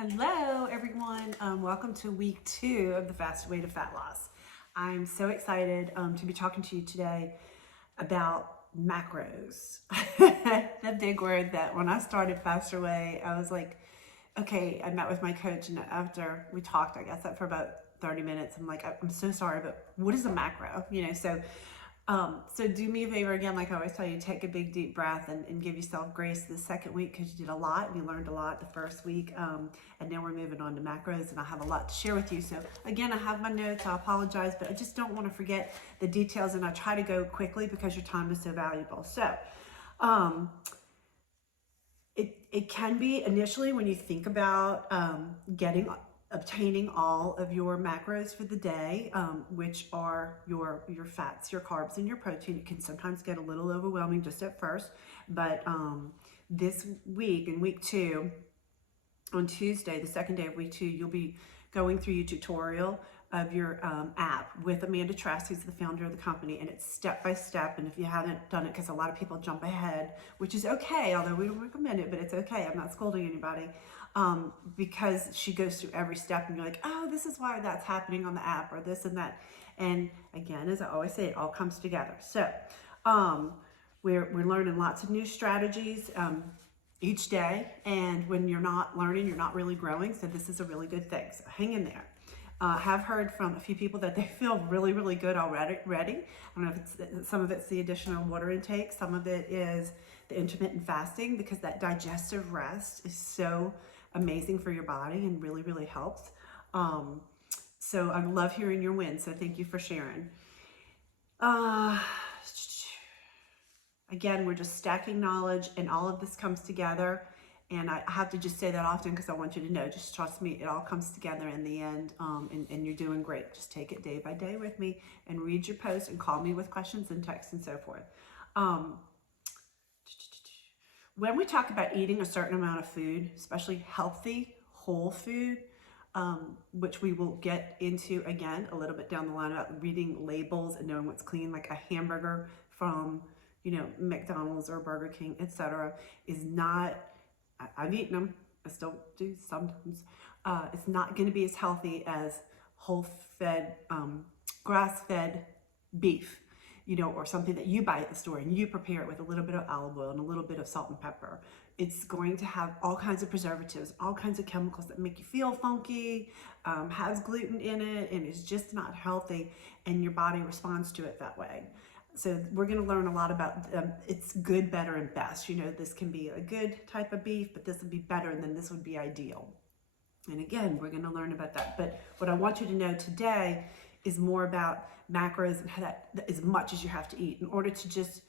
Hello, everyone. Welcome to week 2 of the Fast Way to Fat Loss. I'm so excited to be talking to you today about macros. The big word that when I started Faster Way, I was like, okay, I met with my coach, and after we talked, I guess, for about 30 minutes, I'm like, I'm so sorry, but what is a macro? So do me a favor again, like I always tell you, take a big deep breath and give yourself grace the second week because you did a lot and you learned a lot the first week. And now we're moving on to macros, and I have a lot to share with you. So again, I have my notes. I apologize, but I just don't want to forget the details, and I try to go quickly because your time is so valuable. So it can be initially when you think about obtaining all of your macros for the day, which are your fats, your carbs, and your protein. It can sometimes get a little overwhelming just at first, but this week, in week 2, on Tuesday, the second day of week 2, you'll be going through your tutorial of your app with Amanda Trask, who's the founder of the company, and it's step by step. And if you haven't done it, because a lot of people jump ahead, which is okay, although we don't recommend it, but it's okay. I'm not scolding anybody, because she goes through every step, and you're like, oh, this is why that's happening on the app, or this and that. And again, as I always say, it all comes together. So we're learning lots of new strategies each day, and when you're not learning, you're not really growing. So this is a really good thing. So hang in there. Have heard from a few people that they feel really, really good already. I don't know if it's some of it's the additional water intake, some of it is the intermittent fasting, because that digestive rest is so amazing for your body and really, really helps. So I love hearing your wins. So thank you for sharing. Again, we're just stacking knowledge, and all of this comes together. And I have to just say that often because I want you to know, just trust me, it all comes together in the end, and you're doing great. Just take it day by day with me and read your posts and call me with questions and texts and so forth. When we talk about eating a certain amount of food, especially healthy, whole food, which we will get into again a little bit down the line about reading labels and knowing what's clean, like a hamburger from McDonald's or Burger King, etc., is not, I've eaten them, I still do sometimes, it's not going to be as healthy as whole-fed, grass-fed beef, or something that you buy at the store and you prepare it with a little bit of olive oil and a little bit of salt and pepper. It's going to have all kinds of preservatives, all kinds of chemicals that make you feel funky, has gluten in it, and is just not healthy, and your body responds to it that way. So we're going to learn a lot about it's good, better, and best. This can be a good type of beef, but this would be better, and then this would be ideal. And again, we're going to learn about that. But what I want you to know today is more about macros and how that as much as you have to eat in order to just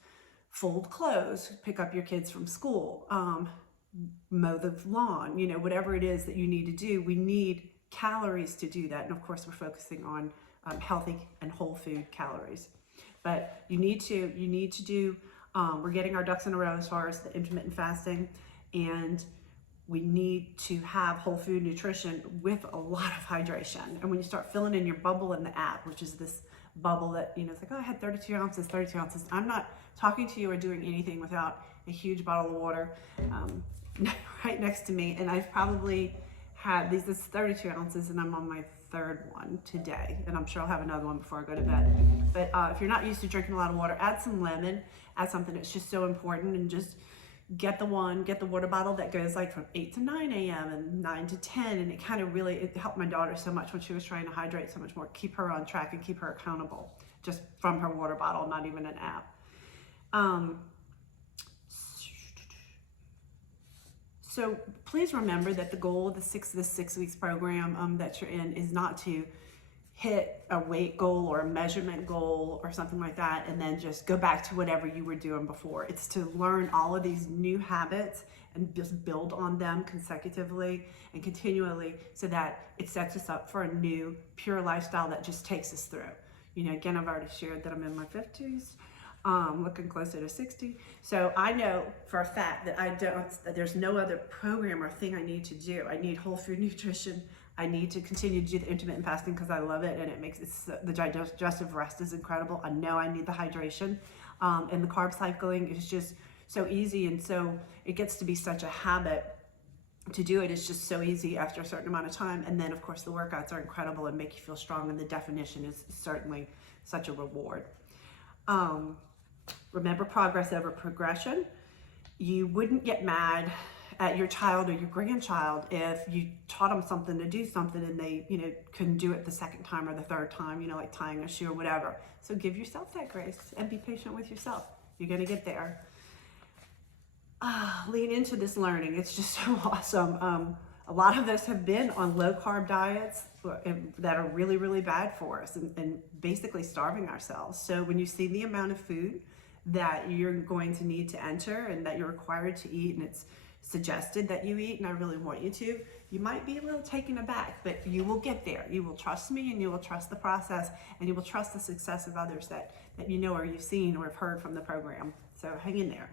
fold clothes, pick up your kids from school, mow the lawn, whatever it is that you need to do. We need calories to do that. And of course, we're focusing on healthy and whole food calories. But you need to do, we're getting our ducks in a row as far as the intermittent fasting, and we need to have whole food nutrition with a lot of hydration. And when you start filling in your bubble in the app, which is this bubble that, it's like, oh, I had 32 ounces. I'm not talking to you or doing anything without a huge bottle of water right next to me. And I've probably had this is 32 ounces, and I'm on my third one today, and I'm sure I'll have another one before I go to bed. But if you're not used to drinking a lot of water, add some lemon, add something that's just so important, and just get the water bottle that goes like from 8 to 9 a.m. and 9 to 10, and it kind of it helped my daughter so much when she was trying to hydrate so much more, keep her on track and keep her accountable just from her water bottle, not even an app. So please remember that the goal of the 6 weeks program that you're in is not to hit a weight goal or a measurement goal or something like that and then just go back to whatever you were doing before. It's to learn all of these new habits and just build on them consecutively and continually so that it sets us up for a new pure lifestyle that just takes us through. Again, I've already shared that I'm in my 50s. Looking closer to 60. So I know for a fact that there's no other program or thing I need to do. I need whole food nutrition. I need to continue to do the intermittent fasting because I love it, and it makes the digestive rest is incredible. I know I need the hydration, and the carb cycling is just so easy, and so it gets to be such a habit to do it is just so easy after a certain amount of time. And then of course the workouts are incredible and make you feel strong, and the definition is certainly such a reward. Remember progress over progression. You wouldn't get mad at your child or your grandchild if you taught them something to do something and they, couldn't do it the second time or the third time, like tying a shoe or whatever. So give yourself that grace and be patient with yourself. You're going to get there. Lean into this learning. It's just so awesome. A lot of us have been on low carb diets that are really, really bad for us and basically starving ourselves. So when you see the amount of food that you're going to need to enter and that you're required to eat, and it's suggested that you eat, and I really want you to, you might be a little taken aback, but you will get there. You will trust me, and you will trust the process, and you will trust the success of others that you know or you've seen or have heard from the program. So hang in there.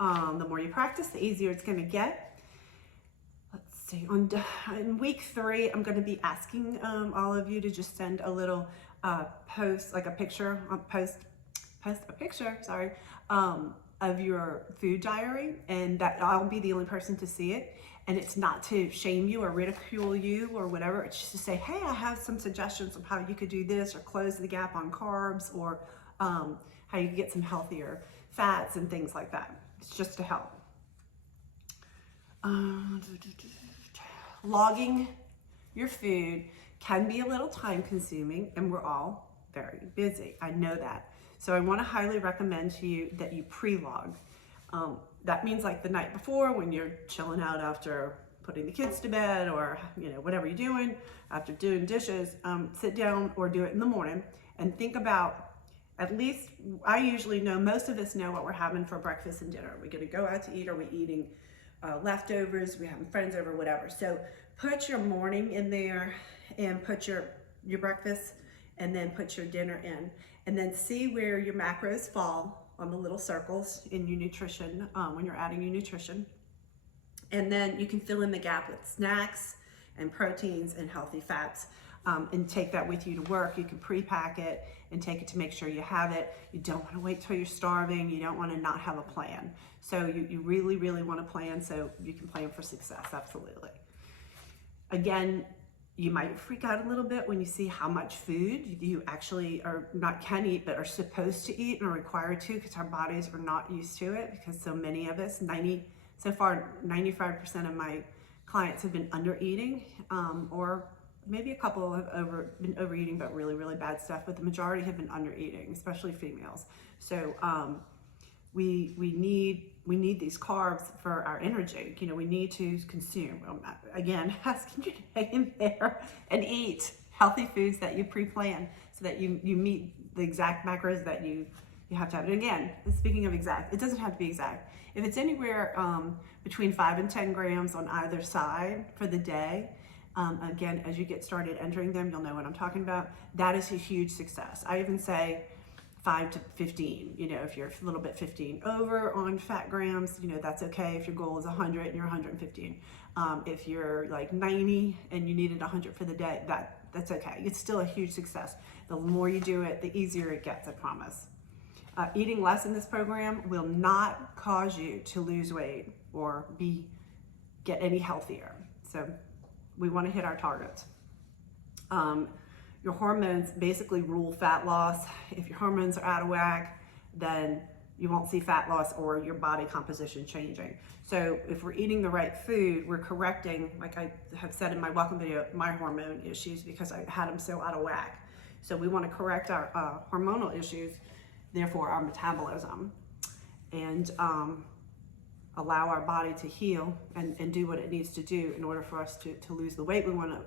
The more you practice, the easier it's going to get. Let's see. In week 3, I'm going to be asking all of you to just send a little post, like a picture, post a picture, of your food diary, and that I'll be the only person to see it. And it's not to shame you or ridicule you or whatever. It's just to say, hey, I have some suggestions of how you could do this, or close the gap on carbs, or how you can get some healthier fats and things like that. It's just to help. Logging your food can be a little time consuming, and we're all very busy. I know that. So I want to highly recommend to you that you pre-log. That means like the night before, when you're chilling out after putting the kids to bed, or whatever you're doing, after doing dishes, sit down or do it in the morning and think about, at least I usually know, most of us know what we're having for breakfast and dinner. Are we going to go out to eat? Are we eating leftovers? Are we having friends over? Whatever. So put your morning in there and put your breakfast, and then put your dinner in, and then see where your macros fall on the little circles in your nutrition when you're adding your nutrition. And then you can fill in the gap with snacks and proteins and healthy fats, and take that with you to work. You can pre-pack it and take it to make sure you have it. You don't want to wait till you're starving. You don't want to not have a plan. So you really, really want to plan so you can plan for success. Absolutely. Again, you might freak out a little bit when you see how much food you actually can eat, but are supposed to eat and are required to, because our bodies are not used to it, because so many of us, 95% of my clients have been under eating, or maybe a couple have been overeating, but really, really bad stuff, but the majority have been under eating, especially females. So we need these carbs for our energy. We need to consume. Again, asking you to hang in there and eat healthy foods that you pre-plan, so that you meet the exact macros that you have to have. And again, speaking of exact, it doesn't have to be exact. If it's anywhere between 5 and 10 grams on either side for the day, again, as you get started entering them, you'll know what I'm talking about. That is a huge success. I even say 5 to 15, if you're a little bit 15 over on fat grams, that's okay. If your goal is 100 and you're 115, if you're like 90 and you needed 100 for the day, that's okay. It's still a huge success. The more you do it, the easier it gets, I promise. Eating less in this program will not cause you to lose weight or get any healthier. So we want to hit our targets. Your hormones basically rule fat loss. If your hormones are out of whack, then you won't see fat loss or your body composition changing. So if we're eating the right food, we're correcting, like I have said in my welcome video, my hormone issues, because I had them so out of whack. So we want to correct our hormonal issues, therefore our metabolism, and allow our body to heal and do what it needs to do in order for us to lose the weight we want to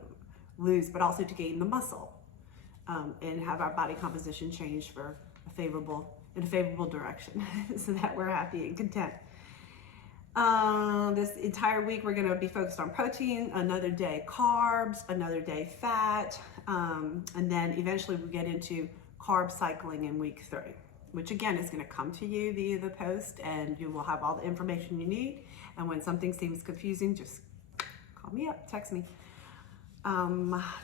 lose, but also to gain the muscle. And have our body composition change for in a favorable direction, so that we're happy and content. This entire week we're going to be focused on protein, another day carbs, another day fat, and then eventually we get into carb cycling in week 3, which again is going to come to you via the post, and you will have all the information you need. And when something seems confusing, just call me up, text me.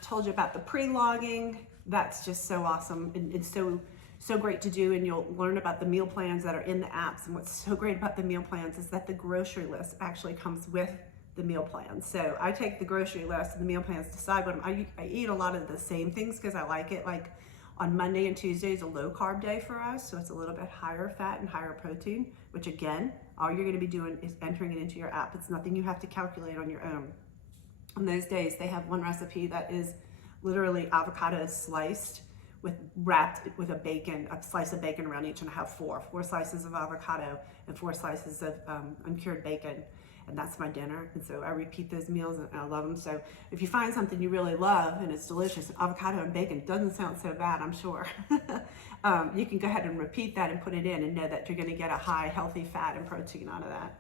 Told you about the pre-logging. That's just so awesome, and it's so great to do, and you'll learn about the meal plans that are in the apps. And what's so great about the meal plans is that the grocery list actually comes with the meal plans. So I take the grocery list and the meal plans, decide what I eat a lot of the same things because I like it. Like on Monday and Tuesday is a low carb day for us, so it's a little bit higher fat and higher protein, which again, all you're going to be doing is entering it into your app. It's nothing you have to calculate on your own. On those days, they have one recipe that is literally avocado sliced wrapped with a slice of bacon around each, and I have four slices of avocado and 4 slices of uncured bacon, and that's my dinner. And so I repeat those meals and I love them. So if you find something you really love and it's delicious, avocado and bacon doesn't sound so bad, I'm sure. You can go ahead and repeat that and put it in and know that you're going to get a high healthy fat and protein out of that.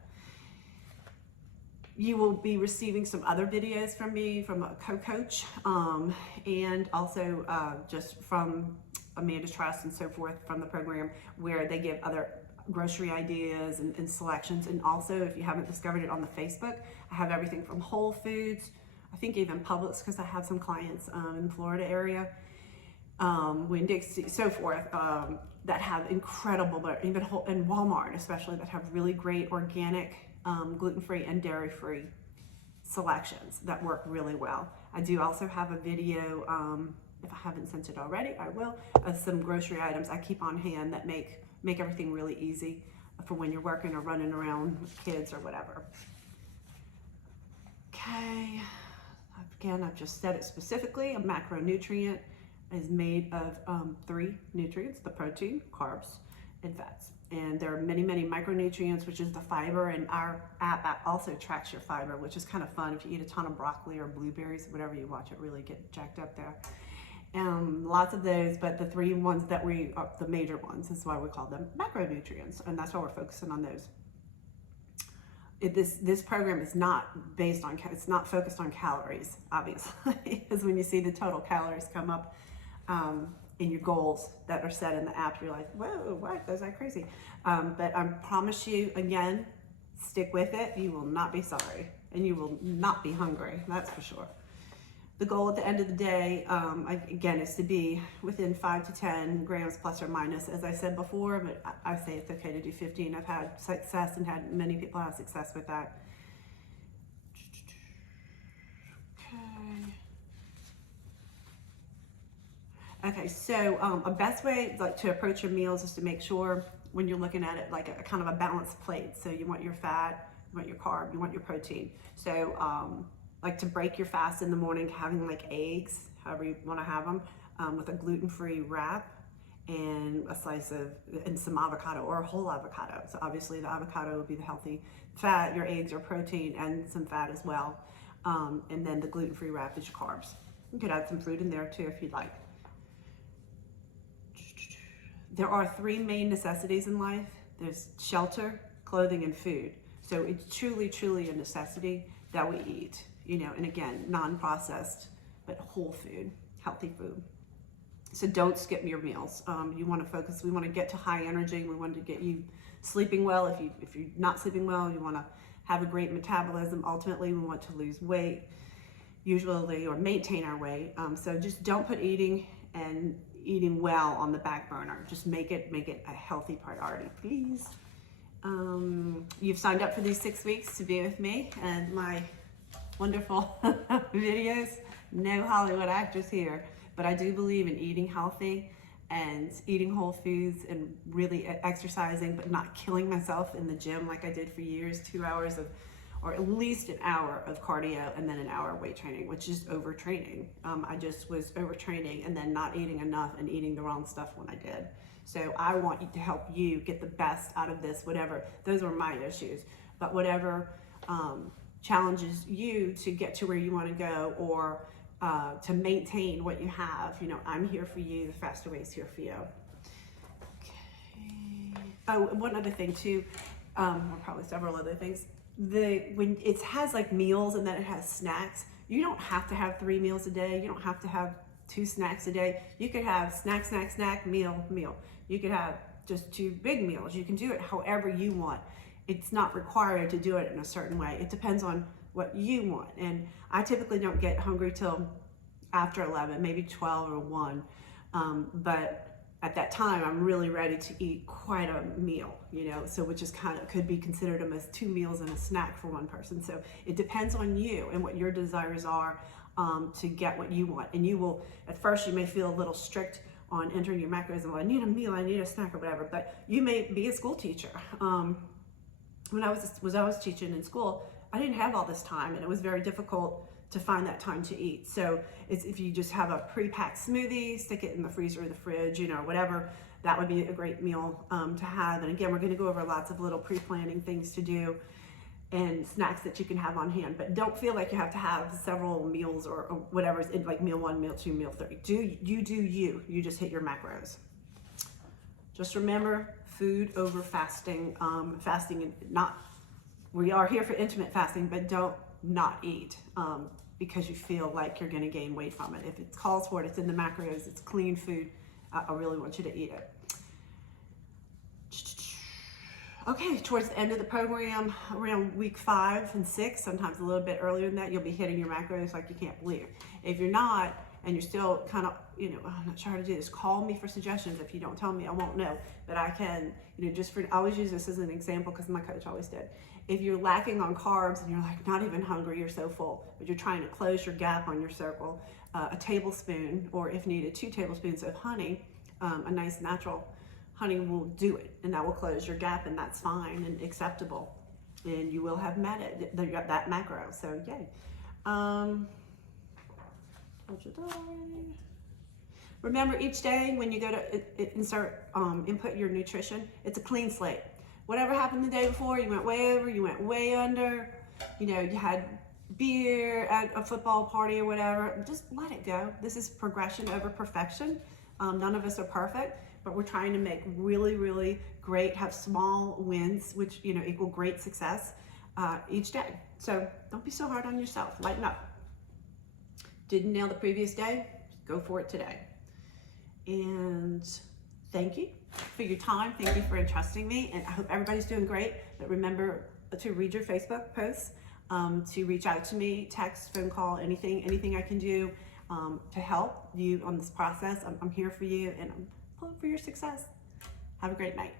You will be receiving some other videos from me, from a co-coach, and also just from Amanda Trust and so forth from the program, where they give other grocery ideas and selections. And also, if you haven't discovered it on the Facebook, I have everything from Whole Foods, I think even Publix, because I have some clients in the Florida area, Winn-Dixie, so forth, that have incredible, even in Walmart especially, that have really great organic, gluten-free and dairy-free selections that work really well. I do also have a video, if I haven't sent it already, I will, of some grocery items I keep on hand that make everything really easy for when you're working or running around with kids or whatever. Okay, again, I've just said it specifically. A macronutrient is made of 3 nutrients: the protein, carbs, and fats. And there are many, many micronutrients, which is the fiber, and our app also tracks your fiber, which is kind of fun. If you eat a ton of broccoli or blueberries, whatever you watch, it really get jacked up there. Lots of those, but the 3 ones that are the major ones, is why we call them macronutrients, and that's why we're focusing on those. This program is not based on, it's not focused on calories, obviously, because when you see the total calories come up in your goals that are set in the app, you're like, whoa, what? Those are crazy. But I promise you, again, stick with it. You will not be sorry, and you will not be hungry. That's for sure. The goal at the end of the day, again, is to be within 5 to 10 grams plus or minus, as I said before, but I say it's okay to do 15. I've had success and had many people have success with that. Okay, so a best way to approach your meals is to make sure when you're looking at it like a kind of a balanced plate. So you want your fat, you want your carb, you want your protein. So like to break your fast in the morning, having like eggs, however you want to have them, with a gluten-free wrap and a slice and some avocado or a whole avocado. So obviously the avocado would be the healthy fat, your eggs are protein and some fat as well. And then the gluten-free wrap is your carbs. You could add some fruit in there too if you'd like. There are 3 main necessities in life. There's shelter, clothing, and food. So it's truly, truly a necessity that we eat, and again, non-processed, but whole food, healthy food. So don't skip your meals. You want to focus, we want to get to high energy. We want to get you sleeping well. If you're not sleeping well, you want to have a great metabolism. Ultimately, we want to lose weight, usually, or maintain our weight. So just don't put eating well on the back burner. Just make it a healthy priority, please. You've signed up for these 6 weeks to be with me and my wonderful videos. No Hollywood actors here, but I do believe in eating healthy and eating whole foods and really exercising, but not killing myself in the gym like I did for years. 2 hours or at least an hour of cardio and then an hour weight training, which is overtraining. I just was overtraining and then not eating enough and eating the wrong stuff when I did. So I want to help you get the best out of this, whatever. Those are my issues, but whatever challenges you to get to where you want to go, or to maintain what you have, I'm here for you. The Faster Way is here for you. Okay. Oh, one other thing too, or probably several other things. When it has like meals and then it has snacks, you don't have to have 3 meals a day. You don't have to have 2 snacks a day. You could have snack, meal. You could have just 2 big meals. You can do it however you want. It's not required to do it in a certain way. It depends on what you want. And I typically don't get hungry till after 11, maybe 12 or 1. But at that time, I'm really ready to eat quite a meal, so which is kind of could be considered almost 2 meals and a snack for one person. So it depends on you and what your desires are to get what you want. And you will, at first, you may feel a little strict on entering your macros and, well, I need a meal, I need a snack or whatever, but you may be a school teacher. When I was teaching in school, I didn't have all this time, and it was very difficult to find that time to eat. So it's, if you just have a pre-packed smoothie, stick it in the freezer or the fridge, whatever, that would be a great meal to have. And again, we're going to go over lots of little pre-planning things to do and snacks that you can have on hand. But don't feel like you have to have several meals or whatever's in, like meal 1, meal 2, meal 3. You just hit your macros. Just remember, food over fasting. Fasting, we are here for intermittent fasting, but don't not eat because you feel like you're going to gain weight from it. If it calls for it, it's in the macros, it's clean food. I really want you to eat it. Okay, towards the end of the program, around week 5 and 6, sometimes a little bit earlier than that, you'll be hitting your macros like you can't believe. If you're not, and you're still kind of, I'm not sure how to do this, call me for suggestions. If you don't tell me, I won't know. But I can, I always use this as an example because my coach always did. If you're lacking on carbs and you're like not even hungry, you're so full, but you're trying to close your gap on your circle, a tablespoon, or if needed, 2 tablespoons of honey, a nice natural honey will do it, and that will close your gap, and that's fine and acceptable. And you will have met it, that macro, so yay. Remember, each day when you go to input your nutrition, it's a clean slate. Whatever happened the day before, you went way over, you went way under, you had beer at a football party or whatever, just let it go. This is progression over perfection. None of us are perfect, but we're trying to make really, really great, have small wins, which, equal great success each day. So don't be so hard on yourself, lighten up. Didn't nail the previous day, go for it today. And thank you for your time. Thank you for entrusting me. And I hope everybody's doing great. But remember to read your Facebook posts, to reach out to me, text, phone call, anything I can do to help you on this process. I'm here for you, and I'm pulling for your success. Have a great night.